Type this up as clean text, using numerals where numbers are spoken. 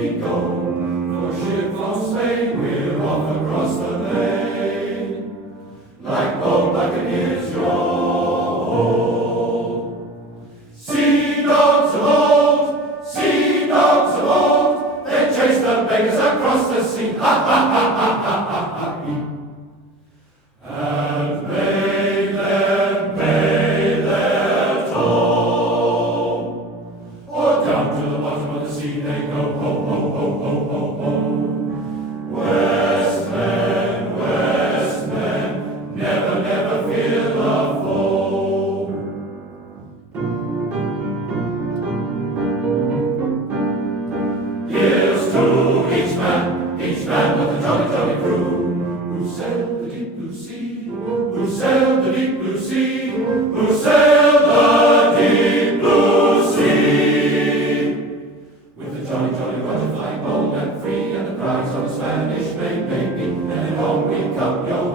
we go, for ship from Spain we're off across the main. Like bold buccaneers, you're home. Sea dogs of old, sea dogs of old, they chase the beggars across the sea. Ha ha ha ha ha ha ha. And made them pay their toll. Or down to the bottom of the sea they go, ho ho ho ho ho ho. Westmen, Westmen, never, never fear the foe. Here's to each man with a jolly, jolly crew, who sailed the deep blue sea, who sailed the deep blue sea, who sailed the deep blue sea. With the jolly, jolly Roger flying bold and free, and the prize of the Spanish main, baby, and home we come, yo.